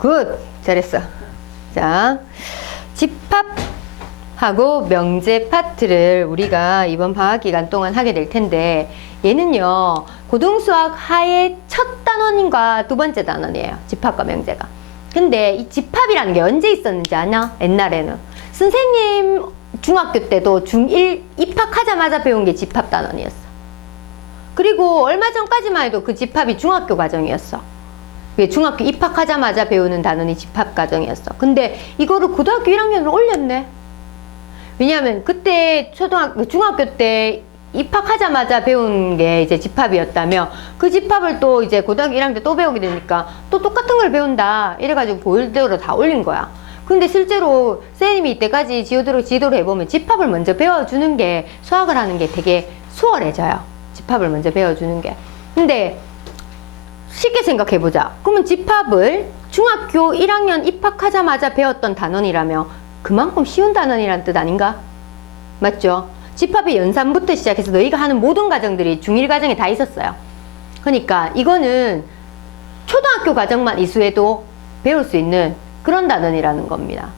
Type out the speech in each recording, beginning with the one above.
굿. 잘했어. 자, 집합하고 명제 파트를 우리가 이번 방학 기간 동안 하게 될 텐데 얘는요 고등수학 하의 첫 단원인가 두 번째 단원이에요 집합과 명제가. 근데 이 집합이라는 게 언제 있었는지 아냐? 옛날에는. 선생님 중학교 때도 중1 입학하자마자 배운 게 집합 단원이었어. 그리고 얼마 전까지만 해도 그 집합이 중학교 과정이었어 왜 중학교 입학하자마자 배우는 단원이 집합 과정이었어. 근데 이거를 고등학교 1학년으로 올렸네. 왜냐하면 그때 초등학교, 중학교 때 입학하자마자 배운 게 이제 집합이었다며 그 집합을 또 이제 고등학교 1학년 때 또 배우게 되니까 또 똑같은 걸 배운다. 이래가지고 보일대로 다 올린 거야. 근데 실제로 쌤이 이때까지 지도를, 지도를 해보면 집합을 먼저 배워주는 게 수학을 하는 게 되게 수월해져요. 집합을 먼저 배워주는 게. 근데 쉽게 생각해보자. 그러면 집합을 중학교 1학년 입학하자마자 배웠던 단원이라며 그만큼 쉬운 단원이란 뜻 아닌가? 맞죠? 집합의 연산부터 시작해서 너희가 하는 모든 과정들이 중1 과정에 다 있었어요. 그러니까 이거는 초등학교 과정만 이수해도 배울 수 있는 그런 단원이라는 겁니다.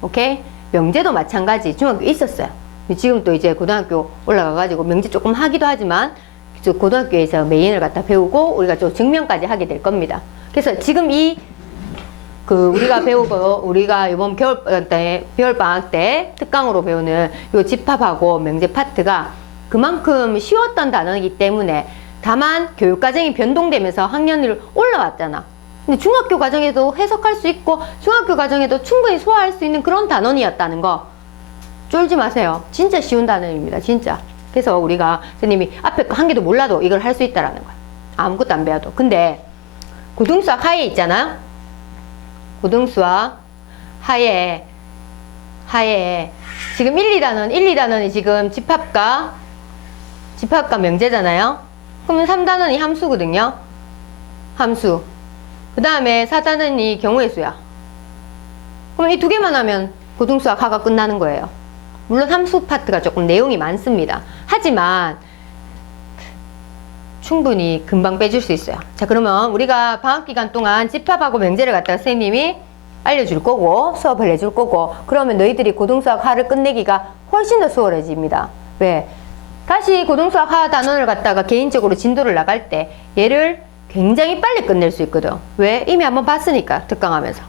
오케이? 명제도 마찬가지 중학교 있었어요. 지금 또 이제 고등학교 올라가가지고 명제 조금 하기도 하지만 저 고등학교에서 메인을 갖다 배우고 우리가 좀 증명까지 하게 될 겁니다. 그래서 지금 이 그 우리가 배우고 우리가 이번 겨울 때 겨울 방학 때 특강으로 배우는 요 집합하고 명제 파트가 그만큼 쉬웠던 단어이기 때문에 다만 교육 과정이 변동되면서 학년을 올라왔잖아. 근데 중학교 과정에도 해석할 수 있고 중학교 과정에도 충분히 소화할 수 있는 그런 단원이었다는 거 쫄지 마세요. 진짜 쉬운 단어입니다. 진짜. 그래서 우리가 선생님이 앞에 거한 개도 몰라도 이걸 할 수 있다라는 거야. 아무것도 안 배워도. 근데 고등수학 하에 있잖아요. 고등수학 하에 하에 지금 1, 2단원 1, 2단원이 지금 집합과 집합과 명제잖아요. 그러면 3단원이 함수거든요. 함수. 그 다음에 4단원이 경우의 수야. 그럼 이 두 개만 하면 고등수학 하가 끝나는 거예요. 물론 함수 파트가 조금 내용이 많습니다. 하지만 충분히 금방 빼줄 수 있어요. 자, 그러면 우리가 방학 기간 동안 집합하고 명제를 갖다가 선생님이 알려줄 거고 수업을 해줄 거고 그러면 너희들이 고등수학 하를 끝내기가 훨씬 더 수월해집니다. 왜? 다시 고등수학 하 단원을 갖다가 개인적으로 진도를 나갈 때 얘를 굉장히 빨리 끝낼 수 있거든. 왜? 이미 한번 봤으니까 특강하면서.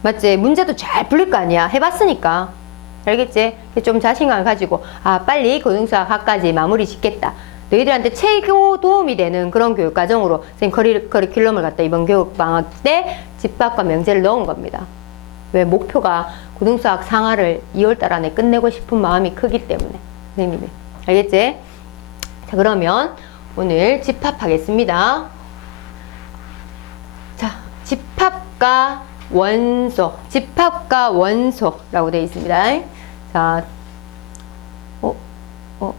맞지? 문제도 잘 풀릴 거 아니야. 해봤으니까. 알겠지? 좀 자신감 가지고 아 빨리 고등수학 학까지 마무리 짓겠다. 너희들한테 최고 도움이 되는 그런 교육 과정으로 선생님 커리, 커리큘럼을 갖다 이번 교육 방학 때 집합과 명제를 넣은 겁니다. 왜 목표가 고등수학 상하를 2월 달 안에 끝내고 싶은 마음이 크기 때문에 선생님이 알겠지? 자 그러면 오늘 집합하겠습니다. 자 집합과 원소 집합과 원소라고 되어 있습니다. 자 어, 어.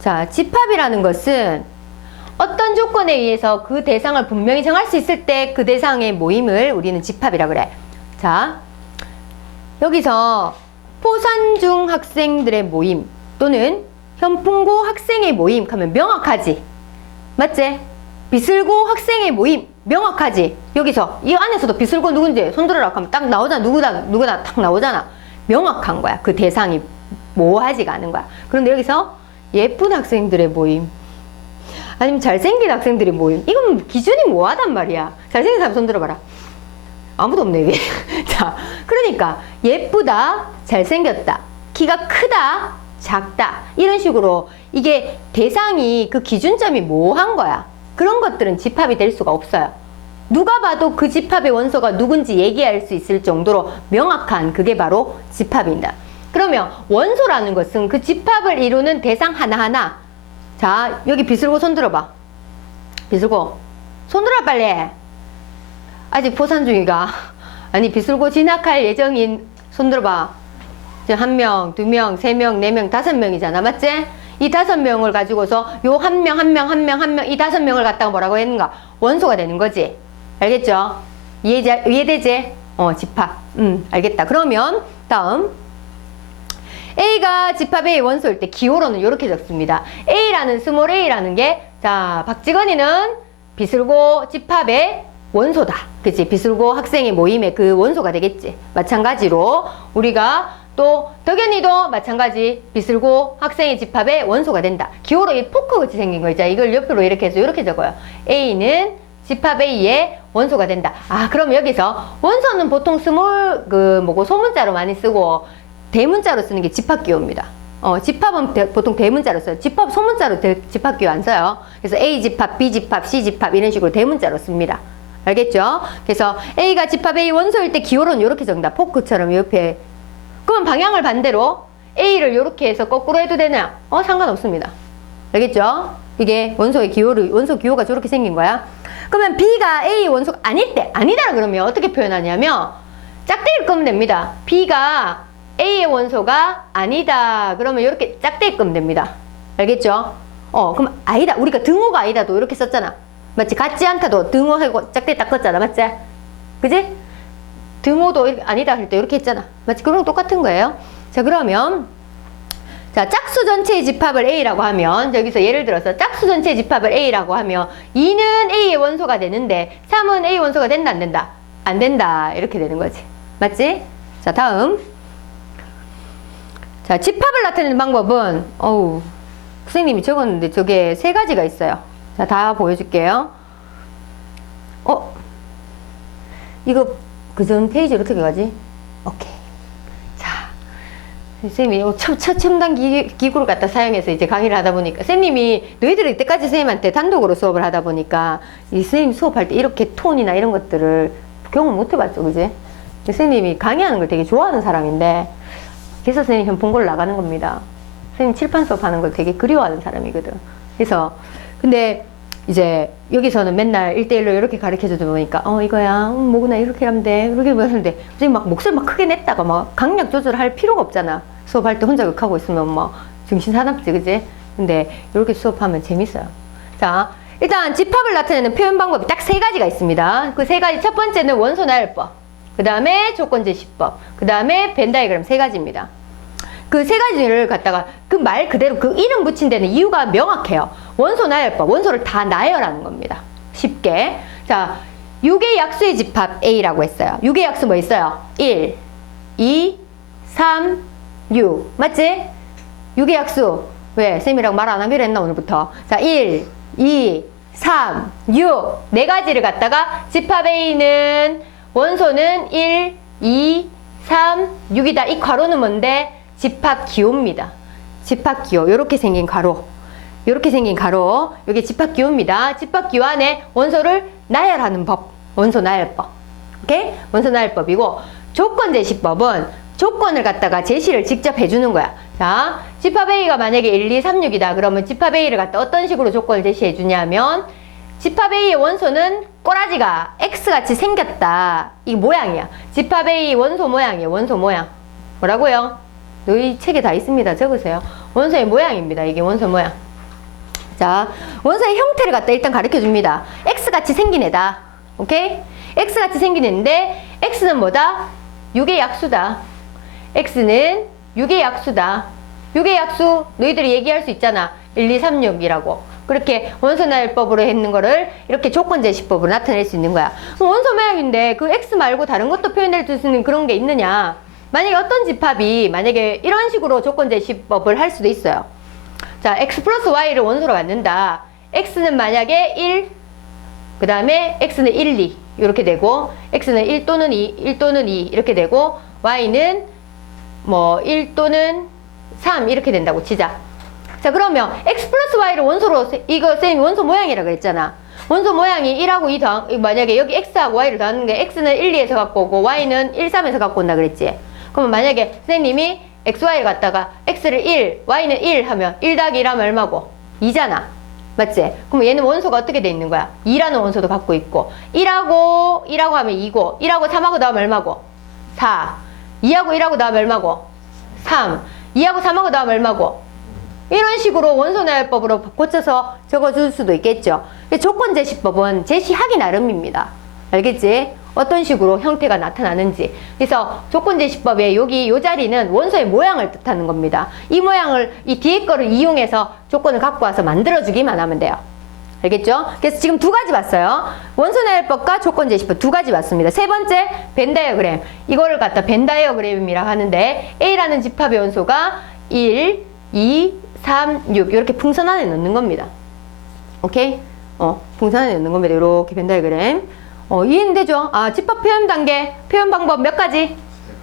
자, 집합이라는 것은 어떤 조건에 의해서 그 대상을 분명히 정할 수 있을 때 그 대상의 모임을 우리는 집합이라 그래. 자, 여기서 포산중 학생들의 모임 또는 현풍고 학생의 모임 하면 명확하지. 맞지? 비슬고 학생의 모임 명확하지. 여기서 이 안에서도 비슬고 누군지 손 들어라 하면 딱 나오잖아. 누구다 누구다 딱 나오잖아. 명확한 거야. 그 대상이 모호하지가 않은 거야. 그런데 여기서 예쁜 학생들의 모임 아니면 잘생긴 학생들의 모임 이건 기준이 뭐하단 말이야 잘생긴 사람 손 들어봐라 아무도 없네 왜? 자 그러니까 예쁘다 잘생겼다 키가 크다 작다 이런 식으로 이게 대상이 그 기준점이 모호한 거야 그런 것들은 집합이 될 수가 없어요. 누가 봐도 그 집합의 원소가 누군지 얘기할 수 있을 정도로 명확한 그게 바로 집합입니다. 그러면 원소라는 것은 그 집합을 이루는 대상 하나하나 자 여기 비슬고 손 들어봐. 비슬고. 손 들어 빨리. 아직 포산 중이가. 아니 비슬고 진학할 예정인 손 들어봐. 한 명, 두 명, 세 명, 네 명, 다섯 명이잖아 맞지? 이 다섯 명을 가지고서 요 한 명, 한 명, 한 명, 한 명, 이 다섯 명을 갖다가 뭐라고 했는가? 원소가 되는 거지. 알겠죠? 이해, 이해되지? 어, 집합. 음, 알겠다. 그러면 다음 A가 집합의 원소일 때 기호로는 이렇게 적습니다. A라는 스몰 A라는 게 자, 박지건이는 비슬고 집합의 원소다. 그치? 비술고 학생의 모임의 그 원소가 되겠지. 마찬가지로 우리가 또 덕연이도 마찬가지 비술고 학생의 집합의 원소가 된다. 기호로 이 포크 같이 생긴 거 있죠. 이걸 옆으로 이렇게 해서 이렇게 적어요. A는 집합 A의 원소가 된다. 아, 그럼 여기서 원소는 보통 스몰 그 뭐고 소문자로 많이 쓰고 대문자로 쓰는 게 집합 기호입니다. 어, 집합은 대- 보통 대문자로 써요. 집합 소문자로 대- 집합 기호 안 써요. 그래서 A 집합, B 집합, C 집합 이런 식으로 대문자로 씁니다. 알겠죠? 그래서 A가 집합 A 원소일 때 기호로는 이렇게 적는다. 포크처럼 옆에. 그러면 방향을 반대로 A를 이렇게 해서 거꾸로 해도 되나? 어, 상관없습니다. 알겠죠? 이게 원소의 기호를, 원소 기호가 저렇게 생긴 거야. 그러면 B가 A 원소가 아닐 때, 아니다 그러면 어떻게 표현하냐면, 짝대기를 끄면 됩니다. B가 A의 원소가 아니다. 그러면 이렇게 짝대기 끄면 됩니다. 알겠죠? 어, 그럼 아니다. 우리가 등호가 아니다도 이렇게 썼잖아. 맞지? 같지 않다도 등호하고 짝대기 딱 껐잖아. 맞지? 그지? 이렇게 아니다 할 때 이렇게 했잖아. 그런 거 똑같은 거예요. 자, 그러면 자, 짝수 전체의 집합을 A라고 하면 여기서 예를 들어서 짝수 전체의 집합을 A라고 하면 2는 A의 원소가 되는데 3은 A 원소가 된다 안 된다? 안 된다. 이렇게 되는 거지. 맞지? 자, 다음. 자, 집합을 나타내는 방법은 어우, 선생님이 적었는데 저게 세 가지가 있어요. 자, 다 보여줄게요. 어? 이거 그 전 페이지 어떻게 가지? 오케이. 자, 선생님이 첨, 첨, 첨단 기, 기구를 갖다 사용해서 이제 강의를 하다 보니까 선생님이 너희들이 이때까지 선생님한테 단독으로 수업을 하다 보니까 이 선생님 수업할 때 이렇게 톤이나 이런 것들을 경험 못 해봤죠, 그지? 선생님이 강의하는 걸 되게 좋아하는 사람인데 그래서 선생님 현 본고를 나가는 겁니다. 선생님 칠판 수업 하는 걸 되게 그리워하는 사람이거든. 그래서 근데 이제 여기서는 맨날 1대1로 이렇게 가르쳐 주다 보니까 어 이거야. 음, 뭐구나 이렇게 하면 돼. 이렇게 뭐 하는데 선생님 막 목소리 막 크게 냈다가 막 강약 조절할 필요가 없잖아. 수업할 때 혼자 극하고 있으면 뭐 정신 사납지 그지? 근데 이렇게 수업하면 재밌어요. 자 일단 집합을 나타내는 표현 방법이 딱 세 가지가 있습니다. 그 세 가지 첫 번째는 원소 나열법. 그 다음에 조건 제 시법. 그 다음에 벤 다이그램 세 가지입니다 그 세 가지를 갖다가 그 말 그대로 그 이름 붙인 데는 이유가 명확해요. 원소 나열법, 원소를 다 나열하는 겁니다. 쉽게. 자, 6의 약수의 집합 A라고 했어요. 6의 약수 뭐 있어요? 1, 2, 3, 6. 맞지? 6의 약수. 왜? 쌤이랑 말 안 하기로 했나, 오늘부터? 자, 1, 2, 3, 6. 네 가지를 갖다가 집합 A는 원소는 1, 2, 3, 6이다. 이 괄호는 뭔데? 집합 기호입니다. 집합 기호. 요렇게 생긴 가로. 요렇게 생긴 가로. 요게 집합 기호입니다. 집합 기호 안에 원소를 나열하는 법. 원소 나열법. 오케이? 원소 나열법이고 조건 제시법은 조건을 갖다가 제시를 직접 해주는 거야. 자, 집합 A가 만약에 1, 2, 3, 6이다. 그러면 집합 A를 갖다 어떤 식으로 조건을 제시해 주냐면 집합 A의 원소는 꼬라지가 X같이 생겼다. 이 모양이야. 집합 A 원소 모양이에요. 원소 모양. 뭐라고요? 너희 책에 다 있습니다. 적으세요. 원소의 모양입니다. 이게 원소 모양. 자, 원소의 형태를 갖다 일단 가르쳐 줍니다. X같이 생긴 애다. 오케이? X같이 생긴 애인데, X는 뭐다? 6의 약수다. X는 6의 약수다. 6의 약수, 너희들이 얘기할 수 있잖아. 1, 2, 3, 6이라고. 그렇게 원소 나열법으로 했는 거를 이렇게 조건 제시법으로 나타낼 수 있는 거야. 원소 모양인데 그 X 말고 다른 것도 표현할 수 있는 그런 게 있느냐? 만약에 어떤 집합이 만약에 이런 식으로 조건 제시법을 할 수도 있어요. 자, x 플러스 y를 원소로 갖는다. x는 만약에 1, 그 다음에 x는 1, 2 이렇게 되고 x는 1 또는 2, 1 또는 2 이렇게 되고 y는 뭐 1 또는 3 이렇게 된다고 치자. 자, 그러면 x 플러스 y를 원소로 세- 이거 쌤이 원소 모양이라고 했잖아. 원소 모양이 1하고 2 더한 만약에 여기 x하고 y를 더하는 게 x는 1, 2에서 갖고 오고 y는 1, 3에서 갖고 온다 그랬지. 그러면 만약에 선생님이 xy를 갖다가 x를 1, y는 1 하면 1 더하기 1 하면 얼마고? 2잖아. 맞지? 그럼 얘는 원소가 어떻게 돼 있는 거야? 2라는 원소도 갖고 있고 1하고 1하고 하면 2고 1하고 3하고 더하면 얼마고? 4 2하고 1하고 더하면 얼마고? 3 2하고 3하고 더하면 얼마고? 이런 식으로 원소 나열법으로 고쳐서 적어줄 수도 있겠죠. 조건 제시법은 제시하기 나름입니다. 알겠지? 어떤 식으로 형태가 나타나는지. 그래서 조건 제시법의 여기 요 자리는 원소의 모양을 뜻하는 겁니다. 이 모양을 이 뒤에 거를 이용해서 조건을 갖고 와서 만들어 주기만 하면 돼요. 알겠죠? 그래서 지금 두 가지 봤어요. 원소 나열법과 조건 제시법 두 가지 봤습니다. 세 번째, 벤 다이어그램. 이거를 갖다 벤 다이어그램이라 하는데 A라는 집합의 원소가 1, 2, 3, 6 이렇게 풍선 안에 넣는 겁니다. 오케이? 어, 풍선 안에 넣는 겁니다. 이렇게 벤 다이어그램. 어, 이해는 되죠? 아, 집합 표현 단계, 표현 방법 몇 가지?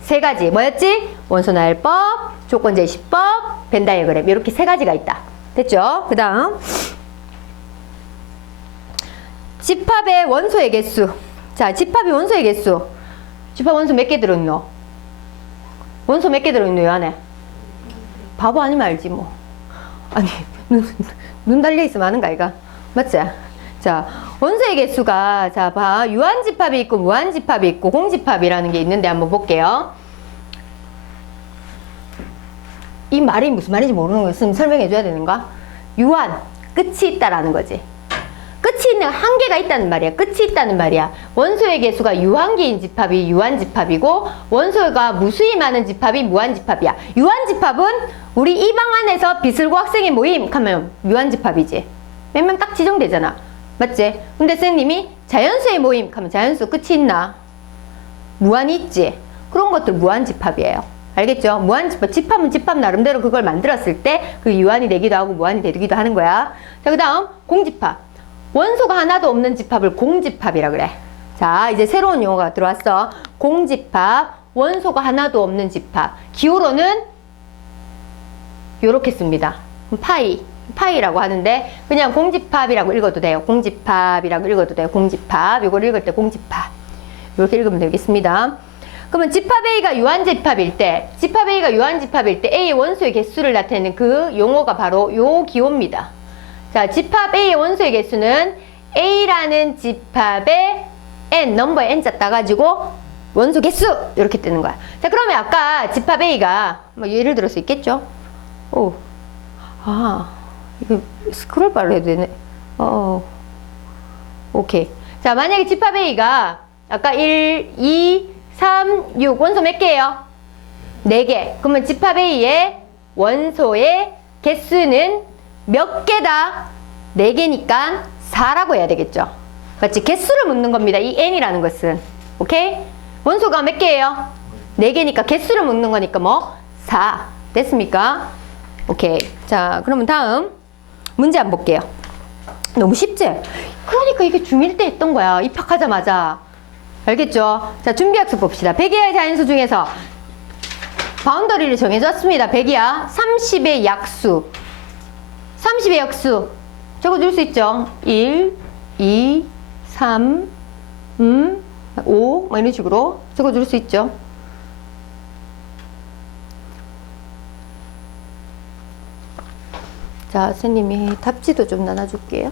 세 가지. 뭐였지? 원소나열법, 조건 제시법, 벤 다이어그램. 이렇게 세 가지가 있다. 됐죠? 그 다음. 집합의 원소의 개수. 자, 집합의 원소의 개수. 집합 원소 몇 개 들어있노? 원소 몇 개 들어있노, 이 안에? 바보 아니면 알지, 뭐. 아니, 눈, 눈 달려있으면 아는 거 아이가? 맞지? 자, 원소의 개수가, 자, 봐. 유한집합이 있고, 무한집합이 있고, 공집합이라는 게 있는데 한번 볼게요. 이 말이 무슨 말인지 모르는 거 있으면 설명해 줘야 되는가? 유한, 끝이 있다라는 거지. 끝이 있는 한계가 있다는 말이야. 끝이 있다는 말이야. 원소의 개수가 유한계인 집합이 유한집합이고 원소가 무수히 많은 집합이 무한집합이야. 유한집합은 우리 이 방 안에서 비슬고 학생의 모임 하면 유한집합이지. 몇 명 딱 지정되잖아. 맞지? 근데 선생님이 자연수의 모임 하면 자연수 끝이 있나? 무한이 있지. 그런 것들 무한집합이에요. 알겠죠? 무한집합. 집합은 집합 나름대로 그걸 만들었을 때 그 유한이 되기도 하고 무한이 되기도 하는 거야. 자, 그 다음 공집합. 원소가 하나도 없는 집합을 공집합이라 그래. 자, 이제 새로운 용어가 들어왔어. 공집합, 원소가 하나도 없는 집합. 기호로는 요렇게 씁니다. 파이, 파이라고 하는데 그냥 공집합이라고 읽어도 돼요. 공집합이라고 읽어도 돼요. 공집합. 요걸 읽을 때 공집합. 이렇게 읽으면 되겠습니다. 그러면 집합 A가 유한집합일 때, 집합 A가 유한집합일 때 A의 원소의 개수를 나타내는 그 용어가 바로 요 기호입니다. 자, 집합 A의 원소의 개수는 A라는 집합의 n 넘버에 n자 따가지고 원소 개수 이렇게 뜨는 거야. 자, 그러면 아까 집합 A가 뭐 예를 들어서 있겠죠? 오, 아, 이거 스크롤 바로 해도 되네. 어, 오케이. 자, 만약에 집합 A가 아까 1, 2, 3, 6 원소 몇 개예요? 4개. 그러면 집합 A의 원소의 개수는 몇 개다? 4개니까 4라고 해야 되겠죠. 맞지? 개수를 묻는 겁니다. 이 n이라는 것은. 오케이? 원소가 몇 개예요? 4개니까 개수를 묻는 거니까 뭐? 4. 됐습니까? 오케이. 자, 그러면 다음 문제 한번 볼게요. 너무 쉽지? 그러니까 이게 중1 때 했던 거야. 입학하자마자. 알겠죠? 자, 준비학습 봅시다. 백이하의 자연수 중에서 바운더리를 정해줬습니다. 백이야. 30의 약수. 30의 약수. 적어줄 수 있죠? 1, 2, 3, 음, 5, 뭐 이런 식으로 적어줄 수 있죠? 자, 선생님이 답지도 좀 나눠줄게요.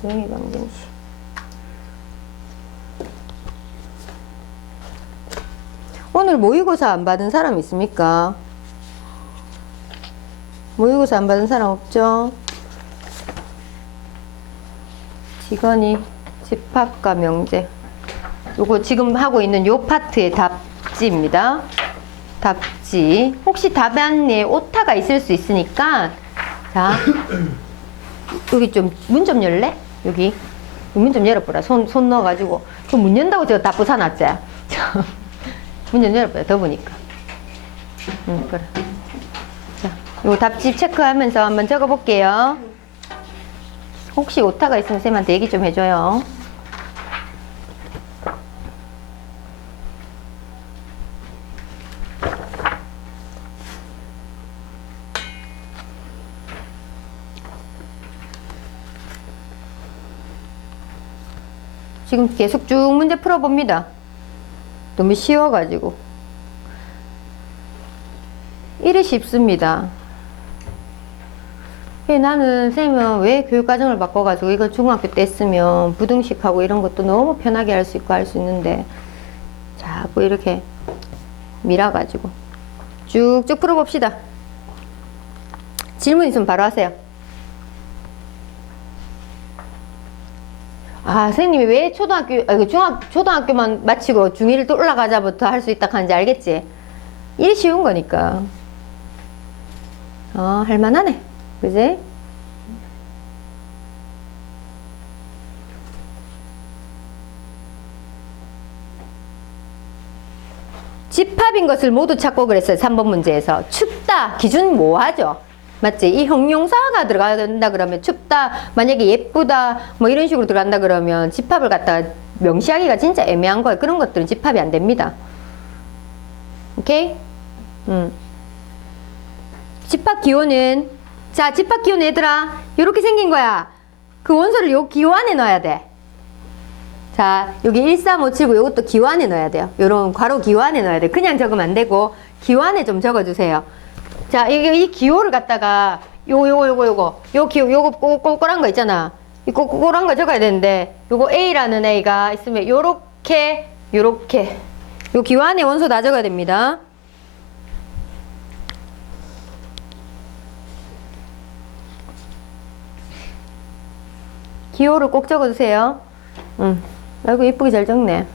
조용히 강정씨. 오늘 모의고사 안 받은 사람 있습니까? 모의고사 안 받은 사람 없죠? 지건이 집합과 명제. 요거 지금 하고 있는 요 파트의 답지입니다. 답 지. 혹시 답 안에 오타가 있을 수 있으니까 자 여기 좀 문 좀 열래? 여기 문 좀 열어보라. 손 손 넣어가지고 그문 연다고 제가 다 부사놨지. 문 좀 열어보라. 더보니까. 응 그래. 자, 요 답집 체크하면서 한번 적어볼게요. 혹시 오타가 있으면 쌤한테 얘기 좀 해줘요. 계속 쭉 문제 풀어봅니다. 너무 쉬워가지고. 일이 쉽습니다. 예, 나는 쌤은 왜 교육과정을 바꿔가지고 이걸 중학교 때 했으면 부등식하고 이런 것도 너무 편하게 할 수 있고 할 수 있는데 자꾸 이렇게 밀어가지고 쭉쭉 풀어봅시다. 질문 있으면 바로 하세요. 아 선생님이 왜 초등학교 아니, 중학, 초등학교만 마치고 중1을 또 올라가자부터 할 수 있다 하는지 알겠지? 일 쉬운 거니까 어 할만하네 그지? 집합인 것을 모두 찾고 그랬어요. 3번 문제에서. 춥다. 기준 뭐 하죠? 맞지? 이 형용사가 들어간다 그러면 춥다. 만약에 예쁘다. 뭐 이런 식으로 들어간다 그러면 집합을 갖다가 명시하기가 진짜 애매한 거예요. 그런 것들은 집합이 안 됩니다. 오케이? 음. 집합 기호는 자 집합 기호는 얘들아 이렇게 생긴 거야. 그 원소를 요 기호 안에 넣어야 돼. 자, 여기 1357고 이것도 기호 안에 넣어야 돼요. 요런 괄호 기호 안에 넣어야 돼. 그냥 적으면 안 되고 기호 안에 좀 적어 주세요. 자, 이게 이 기호를 갖다가 요거 요거 요거 요거 요 기호 요거 꼬꼬꼬란 거 있잖아. 이 꼬꼬꼬란 거 적어야 되는데 요거 A라는 A가 있으면 요렇게 요렇게 요 기호 안에 원소 다 적어야 됩니다. 기호를 꼭 적어 주세요. 응. 아이고 이쁘게 잘 적네.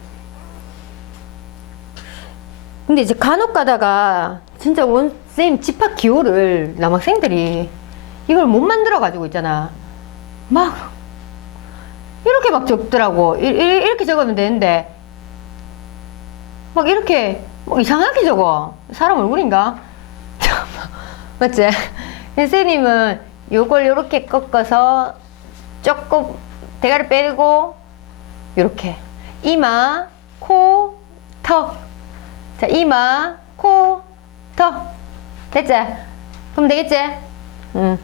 근데 이제 간혹 가다가 진짜 원쌤 집합 기호를 남학생들이 이걸 못 만들어 가지고 있잖아. 막 이렇게 막 적더라고. 이, 이- 이렇게 적으면 되는데 막 이렇게 뭐 이상하게 적어. 사람 얼굴인가? 맞지? 선생님은 요걸 이렇게 꺾어서 조금 대가리 빼고 요렇게 이마, 코, 턱. 자, 이마, 코, 턱. 됐지? 그럼 되겠지? 응.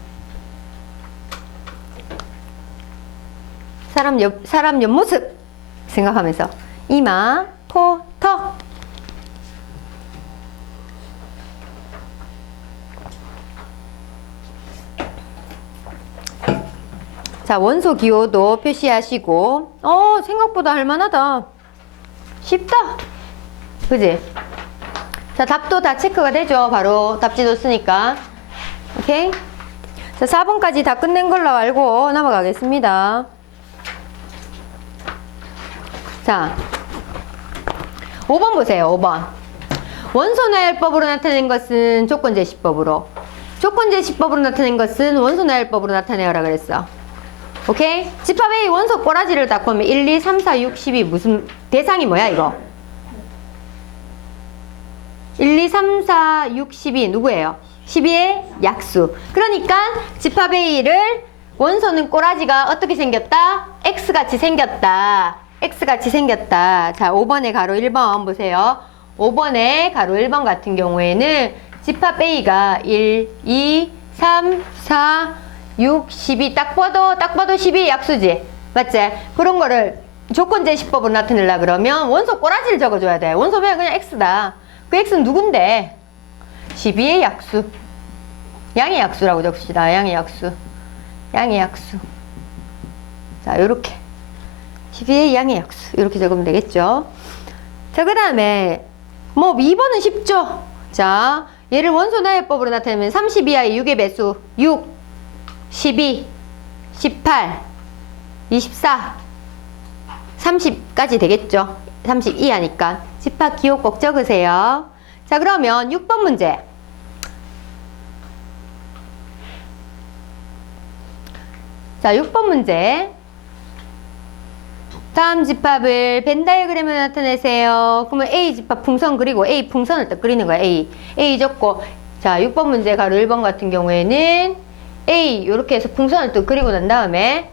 사람 옆, 사람 옆모습 생각하면서 이마, 코, 턱. 자, 원소 기호도 표시하시고, 어, 생각보다 할만하다. 쉽다. 그지? 자, 답도 다 체크가 되죠. 바로 답지도 쓰니까. 오케이? 자, 4번까지 다 끝낸 걸로 알고 넘어가겠습니다. 자, 5번 보세요. 5번. 원소나열법으로 나타낸 것은 조건제시법으로. 조건제시법으로 나타낸 것은 원소나열법으로 나타내어라 그랬어. 오케이? 집합의 원소 꼬라지를 딱 보면 1, 2, 3, 4, 6, 10이 무슨 대상이 뭐야 이거? 1, 2, 3, 4, 6, 10이 누구예요? 12의 약수. 그러니까 집합의 1을 원소는 꼬라지가 어떻게 생겼다? X같이 생겼다. X같이 생겼다. 자, 5번의 가로 1번 보세요. 5번의 가로 1번 같은 경우에는 집합 A가 1, 2, 3, 4, 6, 12. 딱 봐도, 딱 봐도 12의 약수지. 맞지? 그런 거를 조건 제시법으로 나타내려 그러면 원소 꼬라지를 적어줘야 돼. 원소면 그냥 X다. 그 X는 누군데? 12의 약수. 양의 약수라고 적시다. 양의 약수. 양의 약수. 자, 요렇게. 12의 양의 약수. 이렇게 적으면 되겠죠. 자, 그 다음에, 뭐, 2번은 쉽죠? 자, 얘를 원소 나열법으로 나타내면 32하의 6의 배수. 6, 12, 18, 24, 30까지 되겠죠? 32 하니까. 집합 기호 꼭 적으세요. 자, 그러면 6번 문제. 자, 6번 문제. 다음 집합을 벤 다이어그램으로 나타내세요. 그러면 A 집합 풍선 그리고 A 풍선을 딱 그리는 거야. A. A 적고. 자, 6번 문제 가로 1번 같은 경우에는 A 이렇게 해서 풍선을 또 그리고 난 다음에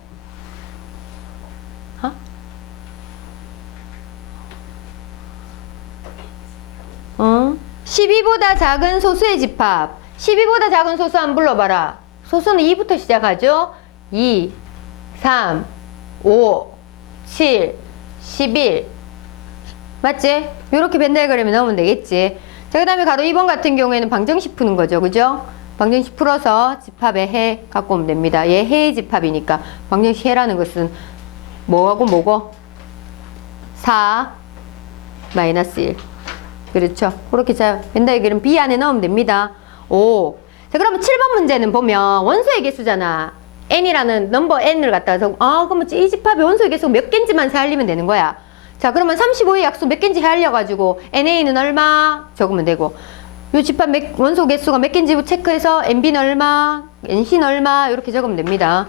어? 12보다 작은 소수의 집합. 12보다 작은 소수 한 불러봐라. 소수는 2부터 시작하죠. 2, 3, 5, 7, 11. 맞지? 이렇게 벤다이 그림에 넣으면 되겠지. 자, 그 다음에 가로 2번 같은 경우에는 방정식 푸는 거죠. 그죠? 방정식 풀어서 집합의 해 갖고 오면 됩니다. 얘 해의 집합이니까 방정식 해라는 것은 뭐하고 뭐고? 4 마이너스 1. 그렇죠. 그렇게 자, 벤다이 그림 B 안에 넣으면 됩니다. 5. 자, 그러면 7번 문제는 보면 원소의 개수잖아. n이라는 넘버 n을 갖다가 적- 아, 그러면 이 집합의 원소의 개수 몇 개인지만 세알리면 되는 거야. 자, 그러면 35의 약수 몇 개인지 헤알려가지고 NA는 얼마 적으면 되고 요 집합 몇- 원소 개수가 몇 개인지 체크해서 NB는 얼마, NC는 얼마 이렇게 적으면 됩니다.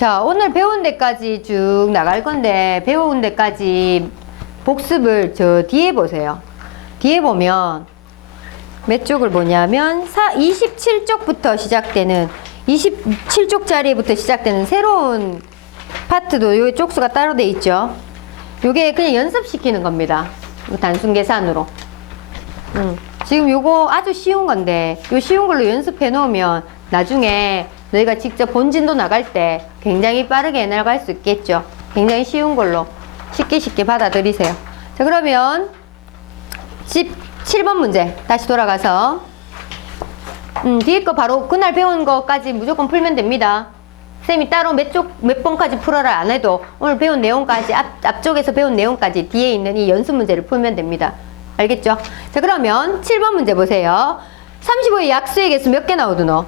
자, 오늘 배운 데까지 쭉 나갈 건데, 배운 데까지 복습을 저 뒤에 보세요. 뒤에 보면, 몇 쪽을 보냐면, 27쪽부터 시작되는, 27쪽짜리부터 시작되는 새로운 파트도 요 쪽수가 따로 돼 있죠. 요게 그냥 연습시키는 겁니다. 요 단순 계산으로. 음, 지금 요거 아주 쉬운 건데 요 쉬운 걸로 연습해 놓으면 나중에 너희가 직접 본진도 나갈 때 굉장히 빠르게 나갈 수 있겠죠. 굉장히 쉬운 걸로 쉽게 쉽게 받아들이세요. 자 그러면 17번 문제 다시 돌아가서 음, 뒤에 거 바로 그날 배운 거까지 무조건 풀면 됩니다. 쌤이 따로 몇 쪽, 몇 번까지 풀어라 안 해도 오늘 배운 내용까지, 앞, 앞쪽에서 배운 내용까지 뒤에 있는 이 연습 문제를 풀면 됩니다. 알겠죠? 자, 그러면 7번 문제 보세요. 35의 약수의 개수 몇 개 나오드노?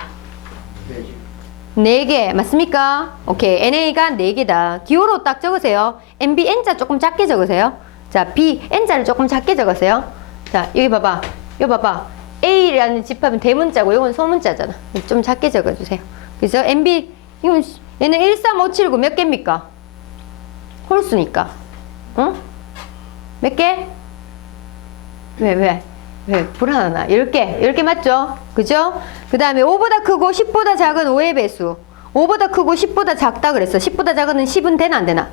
4개, 맞습니까? 오케이. NA가 4개다. 기호로 딱 적으세요. MB, N자 조금 작게 적으세요. 자, B, N자를 조금 작게 적으세요. 자, 여기 봐봐. 여기 봐봐. A라는 집합은 대문자고, 이건 소문자잖아. 좀 작게 적어주세요. 그죠? MB, 이건, 얘는 13579 몇 개입니까? 홀수니까. 응? 몇 개? 왜, 왜? 왜? 불안하나? 10개. 10개 맞죠? 그죠? 그 다음에 5보다 크고 10보다 작은 5의 배수. 5보다 크고 10보다 작다 그랬어. 10보다 작은 10은 되나 안 되나?